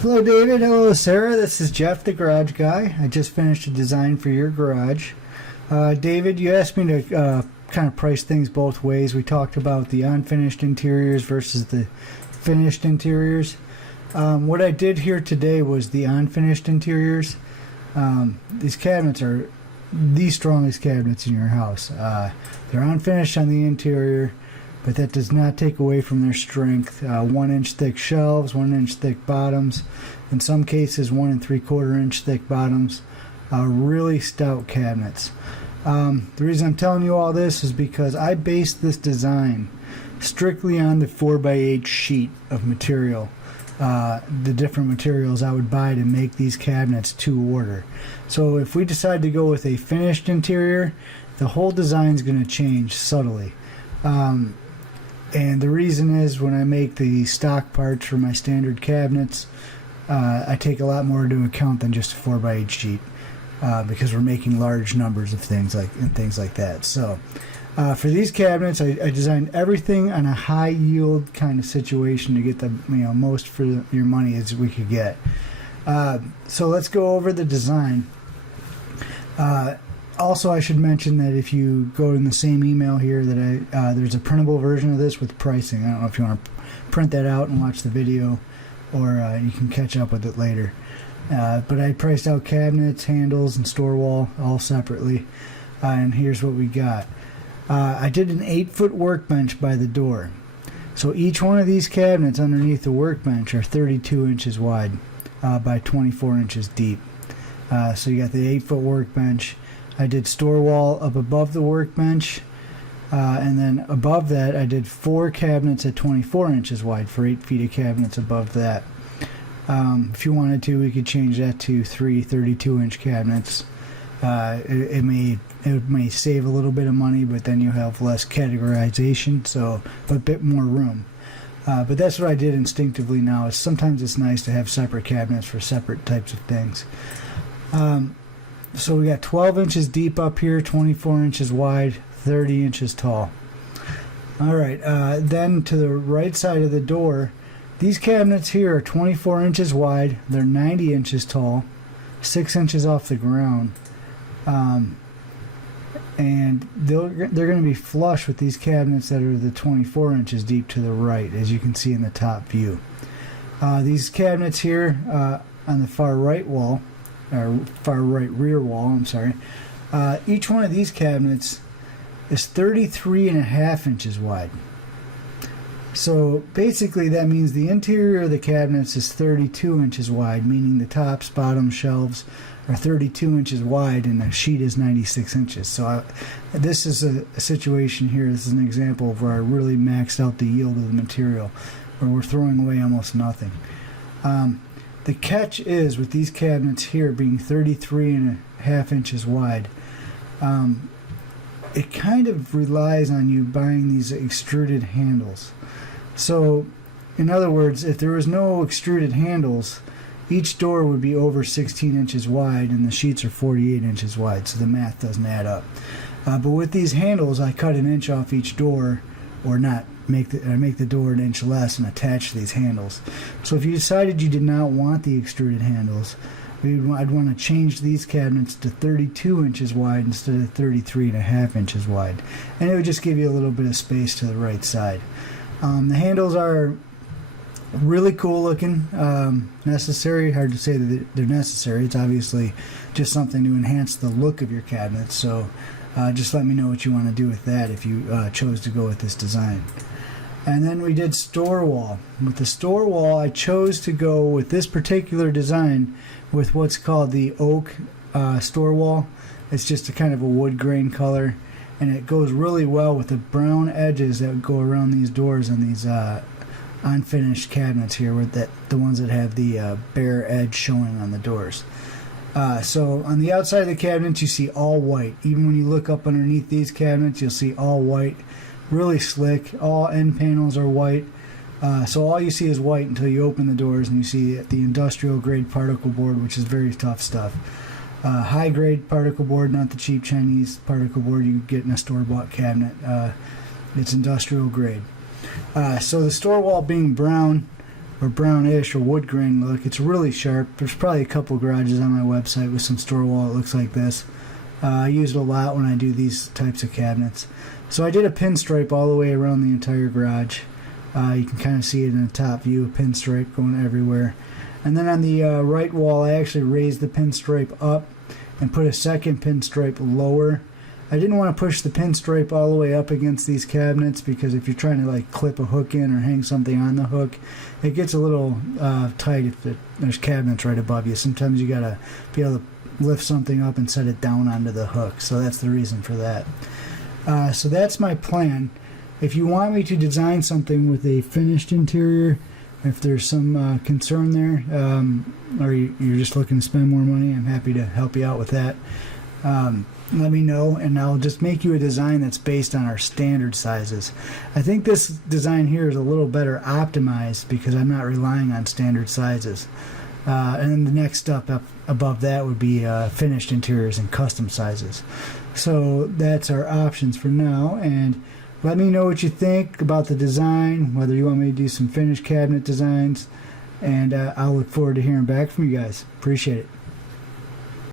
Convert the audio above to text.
Hello, David. Hello, Sarah. This is Jeff, the garage guy. I just finished a design for your garage. David, you asked me to kind of price things both ways. We talked about the unfinished interiors versus the finished interiors. What I did here today was the unfinished interiors. These cabinets are the strongest cabinets in your house. They're unfinished on the interior, but that does not take away from their strength. 1-inch thick shelves, 1-inch thick bottoms, in some cases 1 3/4 inch thick bottoms. Really stout cabinets. The reason I'm telling you all this is because I based this design strictly on the 4x8 sheet of material. The different materials I would buy to make these cabinets to order. So if we decide to go with a finished interior, the whole design is going to change subtly. And the reason is when I make the stock parts for my standard cabinets, I take a lot more into account than just a 4x8 sheet because we're making large numbers of things like that. So for these cabinets, I designed everything on a high yield kind of situation to get the most for your money as we could get. So let's go over the design. Also, I should mention that if you go in the same email here, that there's a printable version of this with pricing. I don't know if you want to print that out and watch the video, or you can catch up with it later. But I priced out cabinets, handles, and store wall all separately. And here's what we got. I did an 8-foot workbench by the door. So each one of these cabinets underneath the workbench are 32 inches wide by 24 inches deep. So you got the 8-foot workbench. I did store wall up above the workbench, and then above that I did 4 cabinets at 24 inches wide for 8 feet of cabinets above that. If you wanted to, we could change that to 3 32-inch cabinets. It may save a little bit of money, but then you have less categorization, so a bit more room. But that's what I did instinctively now. Is sometimes it's nice to have separate cabinets for separate types of things. So we got 12 inches deep up here, 24 inches wide, 30 inches tall. Alright, then to the right side of the door, these cabinets here are 24 inches wide, they're 90 inches tall, 6 inches off the ground, and they're going to be flush with these cabinets that are the 24 inches deep to the right, as you can see in the top view. These cabinets here on the far right wall, or far right rear wall, I'm sorry, each one of these cabinets is 33.5 inches wide. So basically that means the interior of the cabinets is 32 inches wide, meaning the tops, bottom shelves are 32 inches wide and the sheet is 96 inches. So this is a situation here, this is an example of where I really maxed out the yield of the material, where we're throwing away almost nothing. The catch is, with these cabinets here being 33.5 inches wide, it kind of relies on you buying these extruded handles. So, in other words, if there was no extruded handles, each door would be over 16 inches wide and the sheets are 48 inches wide, so the math doesn't add up. But with these handles, I cut 1 inch off each door, or not. Make the door 1 inch less and attach these handles. So if you decided you did not want the extruded handles, I'd want to change these cabinets to 32 inches wide instead of 33.5 inches wide, and it would just give you a little bit of space to the right side. The handles are really cool looking, necessary. Hard to say that they're necessary. It's obviously just something to enhance the look of your cabinets, so just let me know what you want to do with that if you chose to go with this design. And then we did store wall. With the store wall, I chose to go with this particular design with what's called the oak store wall. It's just a kind of a wood grain color, and it goes really well with the brown edges that go around these doors on these unfinished cabinets here, with the ones that have the bare edge showing on the doors. So on the outside of the cabinets you see all white. Even when you look up underneath these cabinets, you'll see all white. Really slick. All end panels are white. So all you see is white until you open the doors and you see the industrial grade particle board, which is very tough stuff. High grade particle board, not the cheap Chinese particle board you get in a store-bought cabinet. It's industrial grade. So the store wall being brown, or brownish or wood grain look. It's really sharp. There's probably a couple garages on my website with some store wall that looks like this. I use it a lot when I do these types of cabinets. So I did a pinstripe all the way around the entire garage. You can kind of see it in the top view, a pinstripe going everywhere. And then on the right wall, I actually raised the pinstripe up and put a second pinstripe lower. I didn't want to push the pinstripe all the way up against these cabinets, because if you're trying to like clip a hook in or hang something on the hook, it gets a little tight if there's cabinets right above you. Sometimes you gotta be able to lift something up and set it down onto the hook. So that's the reason for that. So that's my plan. If you want me to design something with a finished interior, if there's some concern there, or you're just looking to spend more money, I'm happy to help you out with that. Let me know, and I'll just make you a design that's based on our standard sizes. I think this design here is a little better optimized because I'm not relying on standard sizes. And then the next step up above that would be finished interiors and custom sizes. So that's our options for now, and let me know what you think about the design, whether you want me to do some finished cabinet designs, and I'll look forward to hearing back from you guys. Appreciate it.